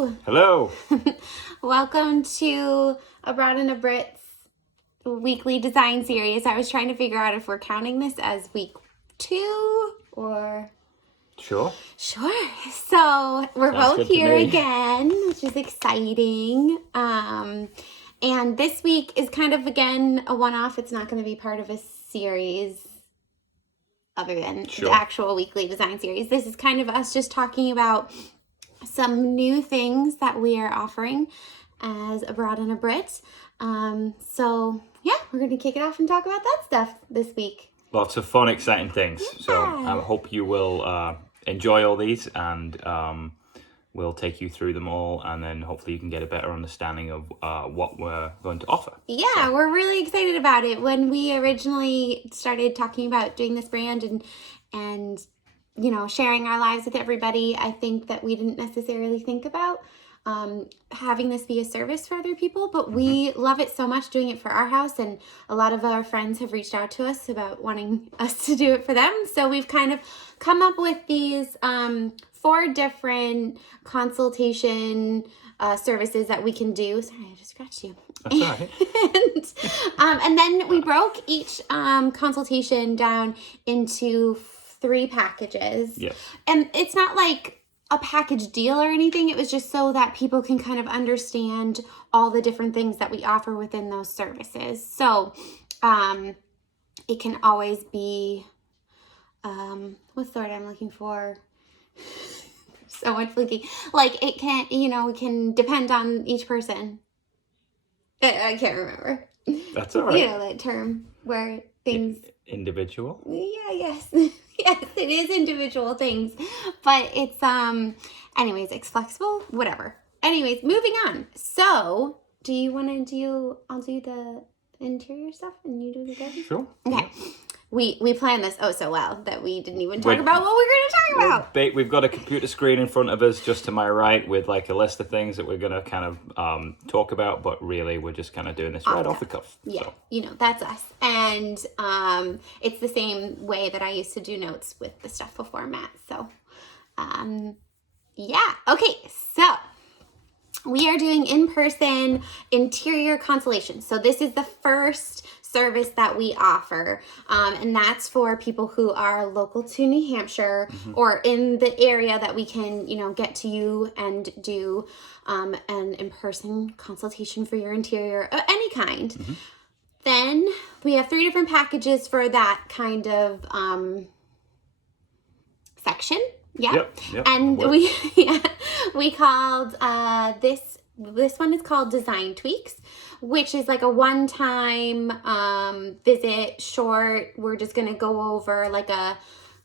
Hello. Hello. Welcome to a Broad and A Brit's weekly design series. I was trying to figure out if we're counting this as week 2 or... Sure. Sure. So we're Sounds both good to here me. again, which is exciting. And this week is kind of, again, a one-off. It's not going to be part of a series other than the actual weekly design series. This is kind of us just talking about some new things that we are offering as a Broad and A Brit. So yeah, we're going to kick it off and talk about that stuff this week. Lots of fun, exciting things. Yeah. So I hope you will enjoy all these, and we'll take you through them all, and then hopefully you can get a better understanding of what we're going to offer. Yeah, we're really excited about it. When we originally started talking about doing this brand and you know, sharing our lives with everybody, I think that we didn't necessarily think about having this be a service for other people, but we love it so much doing it for our house, and a lot of our friends have reached out to us about wanting us to do it for them. So we've kind of come up with these 4 different consultation services that we can do. Sorry, I just scratched you. That's all right. And then we broke each consultation down into 3 packages. Yes. And it's not like a package deal or anything. It was just so that people can kind of understand all the different things that we offer within those services. So it can always be, what's the word I'm looking for? So much fluky. Like it can, you know, it can depend on each person. I can't remember. That's all right. You know that term where things... Individual? Yeah, yes. Yes, it is individual things. But it's, anyways, it's flexible, whatever. Anyways, moving on. So, do you want to do, I'll do the interior stuff and you do the garden? Sure. Okay. We planned this so well that we didn't even talk about what we're going to talk about. We've got a computer screen in front of us just to my right with like a list of things that we're going to kind of talk about, but really we're just kind of doing this right off the cuff. Yeah, so. You know, that's us. And it's the same way that I used to do notes with the stuff before Matt. So, yeah. Okay, so we are doing in-person interior consultation. So this is the first service that we offer, and that's for people who are local to New Hampshire or in the area that we can, you know, get to you and do an in-person consultation for your interior of any kind. Then we have 3 different packages for that kind of section. Yep. And we called this one is called Design Tweaks, which is like a one-time visit short. We're just going to go over like a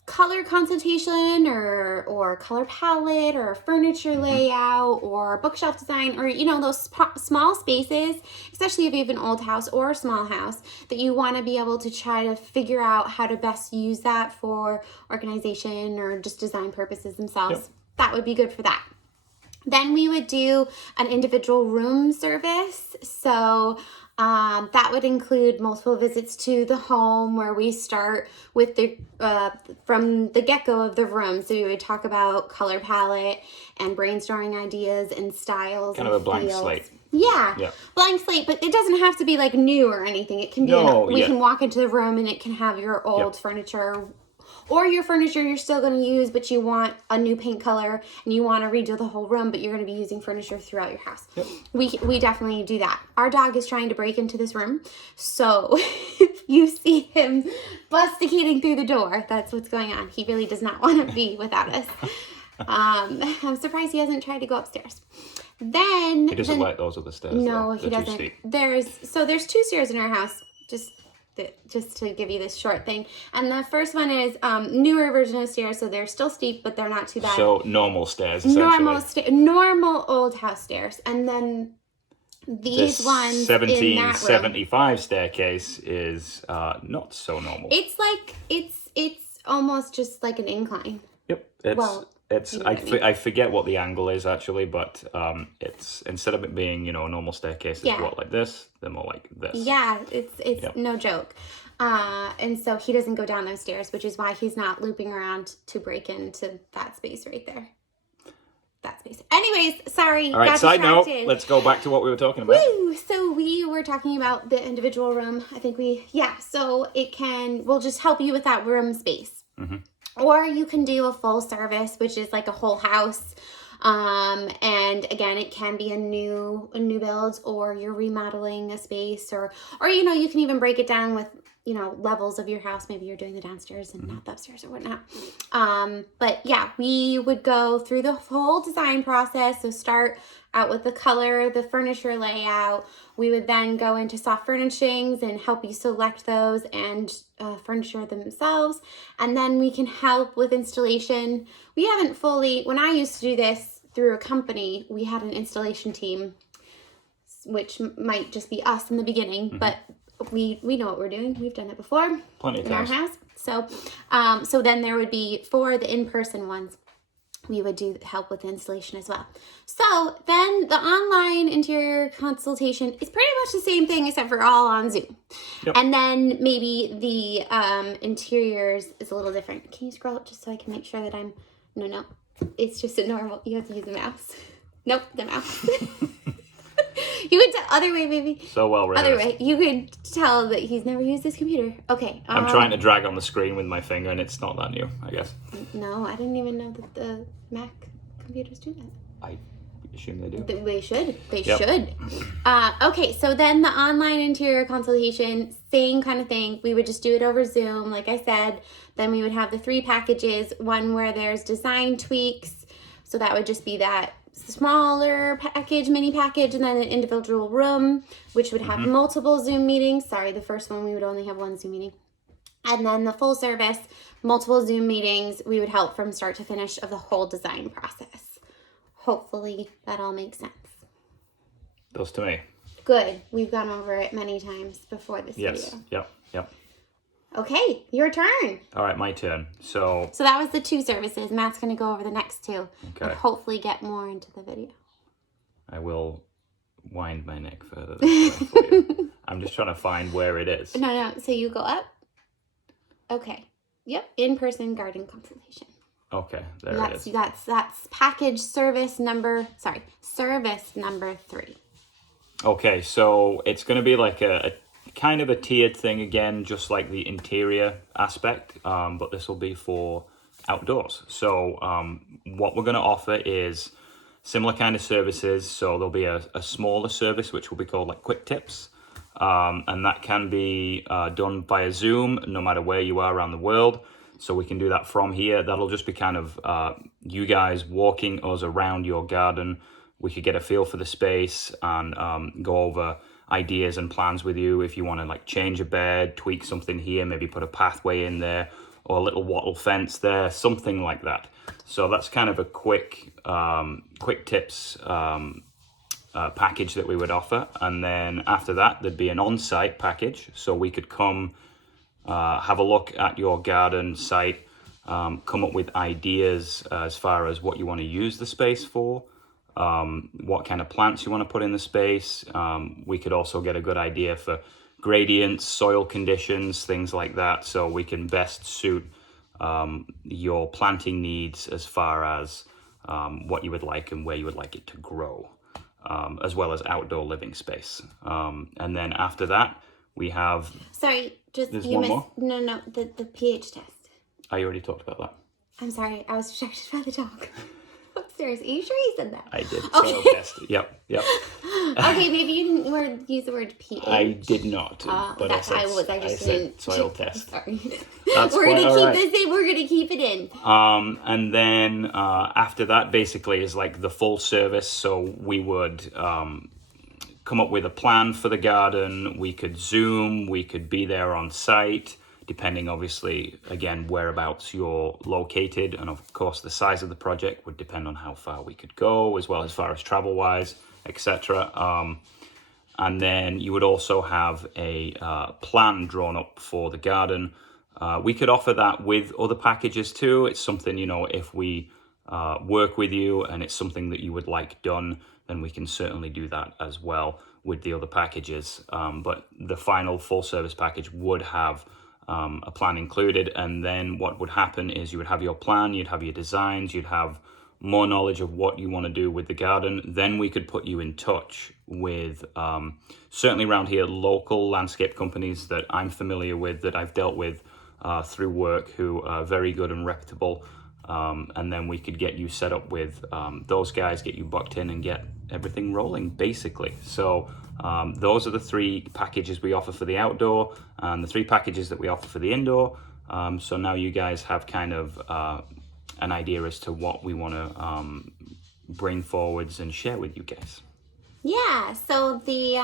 color consultation or color palette or furniture layout or bookshelf design, or, you know, those small spaces, especially if you have an old house or a small house, that you want to be able to try to figure out how to best use that for organization or just design purposes themselves. Yep. That would be good for that. Then we would do an individual room service. So that would include multiple visits to the home where we start with the from the get-go of the room. So we would talk about color palette and brainstorming ideas and styles. Kind of a blank slate. Yeah, blank slate, but it doesn't have to be like new or anything. It can be, we can walk into the room and it can have your old furniture or your furniture you're still going to use, but you want a new paint color and you want to redo the whole room, but you're going to be using furniture throughout your house. Yep. We definitely do that. Our dog is trying to break into this room, so if you see him busticating through the door, that's what's going on. He really does not want to be without us. I'm surprised he hasn't tried to go upstairs. Then he doesn't like those other stairs. No, he doesn't. There's 2 stairs in our house. Just to give you this short thing. And the first one is newer version of stairs, so they're still steep, but they're not too bad. So normal stairs, essentially. Normal old house stairs. And then these ones 1775 staircase is not so normal. It's like, it's almost just like an incline. Yep. I forget what the angle is actually, but it's, instead of it being, you know, a normal staircase, it's what, like this, they're more like this. Yeah, it's no joke. And so he doesn't go down those stairs, which is why he's not looping around to break into that space right there. That's space. Anyways, sorry. All right, got side note, distracted. let's go back to what we were talking about. Woo! So we were talking about the individual room. I think so we'll just help you with that room space. Or you can do a full service, which is like a whole house. And again, it can be a new build, or you're remodeling a space, or you can even break it down with, levels of your house. Maybe you're doing the downstairs and not the upstairs or whatnot. But yeah, we would go through the whole design process. So start out with the color, the furniture layout. We would then go into soft furnishings and help you select those and furniture themselves. And then we can help with installation. We haven't when I used to do this through a company, we had an installation team, which might just be us in the beginning, but we know what we're doing. We've done it before. Plenty of times. Our house. So then there would be, for the in-person ones, we would do help with installation as well. So then the online interior consultation is pretty much the same thing, except for all on Zoom. Yep. And then maybe the interiors is a little different. Can you scroll up just so I can make sure that no, it's just a normal, you have to use the mouse. Nope, the mouse. You could tell, other way, baby. So well rehearsed. Other way. You could tell that he's never used this computer. Okay. I'm trying to drag on the screen with my finger, and it's not that new, I guess. No, I didn't even know that the Mac computers do that. I assume they do. They should. They Yep. should. Okay, so then the online interior consultation, same kind of thing. We would just do it over Zoom, like I said. Then we would have the 3 packages, one where there's design tweaks. So that would just be that smaller package, mini package, and then an individual room, which would have multiple Zoom meetings. Sorry, the first one we would only have one Zoom meeting. And then the full service, multiple Zoom meetings, we would help from start to finish of the whole design process. Hopefully that all makes sense. Those to me. Good. We've gone over it many times before this Yes. video. Yep. Okay, your turn. All right, my turn. So that was the 2 services. Matt's going to go over the next 2 Okay. and hopefully get more into the video. I will wind my neck further this way for you. I'm just trying to find where it is. No. So you go up. Okay. Yep. In-person garden consultation. Okay, there it is. That's package service number 3. Okay, so it's going to be like a kind of a tiered thing again, just like the interior aspect, but this will be for outdoors. So what we're going to offer is similar kind of services. So there'll be a smaller service, which will be called like quick tips. And that can be done via Zoom, no matter where you are around the world. So we can do that from here. That'll just be kind of you guys walking us around your garden. We could get a feel for the space and go over ideas and plans with you. If you want to like change a bed, tweak something here, maybe put a pathway in there or a little wattle fence there, something like that. So that's kind of a quick tips package that we would offer. And then after that, there'd be an on-site package. So we could come have a look at your garden site, come up with ideas as far as what you want to use the space for, what kind of plants you want to put in the space. We could also get a good idea for gradients, soil conditions, things like that, so we can best suit your planting needs as far as what you would like and where you would like it to grow, as well as outdoor living space. And then after that, we have... Sorry, just There's you one missed... more? No, the pH test. I already talked about that. I'm sorry, I was distracted by the dog. Upstairs. Are you sure you said that? I did. Okay. Soil test. Yep. Okay, maybe you didn't use the word pH. I did not. But that's I said soil test. Sorry. That's We're gonna quite keep all right. this in. We're gonna keep it in. And then after that, basically, is like the full service. So we would come up with a plan for the garden. We could Zoom. We could be there on site, depending, obviously, again, whereabouts you're located. And of course, the size of the project would depend on how far we could go, as well as far as travel-wise, etc. And then you would also have a plan drawn up for the garden. We could offer that with other packages too. It's something, if we work with you and it's something that you would like done, then we can certainly do that as well with the other packages. But the final full service package would have a plan included. And then what would happen is you would have your plan, you'd have your designs, you'd have more knowledge of what you want to do with the garden, then we could put you in touch with certainly around here local landscape companies that I'm familiar with, that I've dealt with through work, who are very good and reputable, and then we could get you set up with those guys, get you booked in and get everything rolling basically. So those are the 3 packages we offer for the outdoor and the 3 packages that we offer for the indoor. So now you guys have kind of an idea as to what we want to bring forwards and share with you guys. Yeah, so the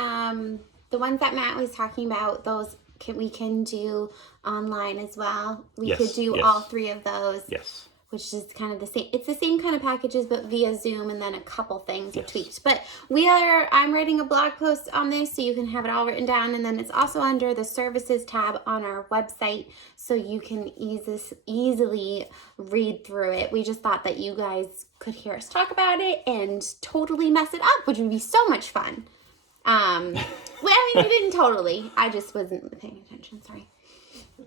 ones that Matt was talking about, those we can do online as well. We could do all 3 of those. Yes. Which is kind of the same. It's the same kind of packages, but via Zoom, and then a couple things are tweaked. But I'm writing a blog post on this, so you can have it all written down. And then it's also under the services tab on our website, so you can easily read through it. We just thought that you guys could hear us talk about it and totally mess it up, which would be so much fun. Well, I mean, you didn't totally. I just wasn't paying attention. Sorry.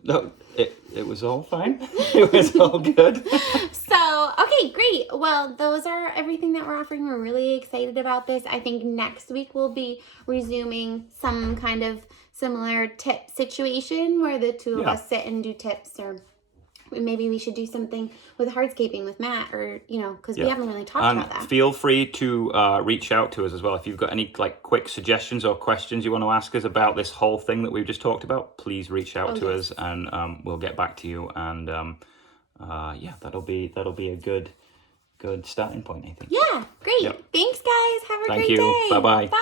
No, it was all fine. It was all good. So, okay, great. Well, those are everything that we're offering. We're really excited about this. I think next week we'll be resuming some kind of similar tip situation where the 2 of us sit and do tips, or maybe we should do something with hardscaping with Matt, or, because we haven't really talked about that. Feel free to reach out to us as well. If you've got any quick suggestions or questions you want to ask us about this whole thing that we've just talked about, please reach out to us, and we'll get back to you. And that'll be a good starting point, I think. Yeah, great. Yep. Thanks, guys. Have a great day. Thank you. Bye-bye. Bye.